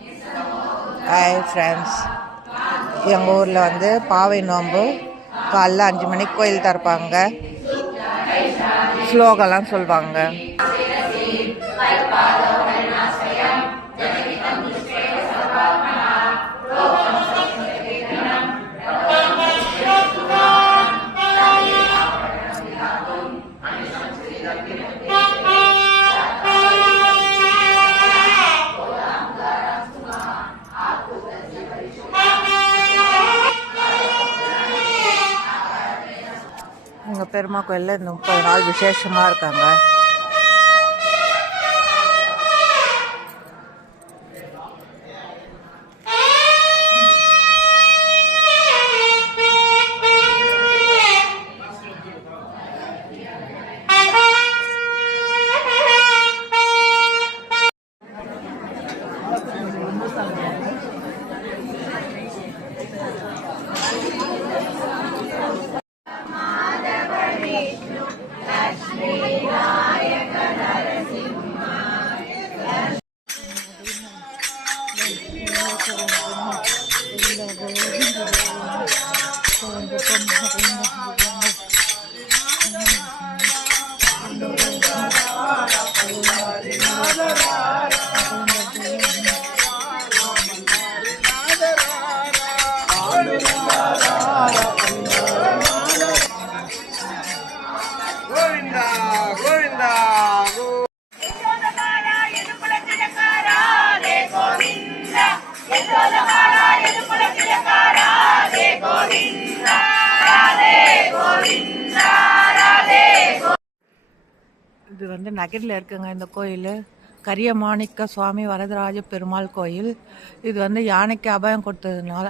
Hi friends, எங்கள் ஊரில் வந்து பாவை நோன்பு காலைல 5 மணிக்கு கோயில் திறப்பாங்க. ஸ்லோகம்லாம் சொல்லுவாங்க. எங்கள் பெருமா கோயிலில் இந்த 30 நாள் விசேஷமாக இருக்காங்க. இது வந்து நகரில் இருக்குங்க. இந்த கோயில் கரியமாணிக்க சுவாமி வரதராஜ பெருமாள் கோயில். இது வந்து யானைக்கு அபயம் கொடுத்ததுனால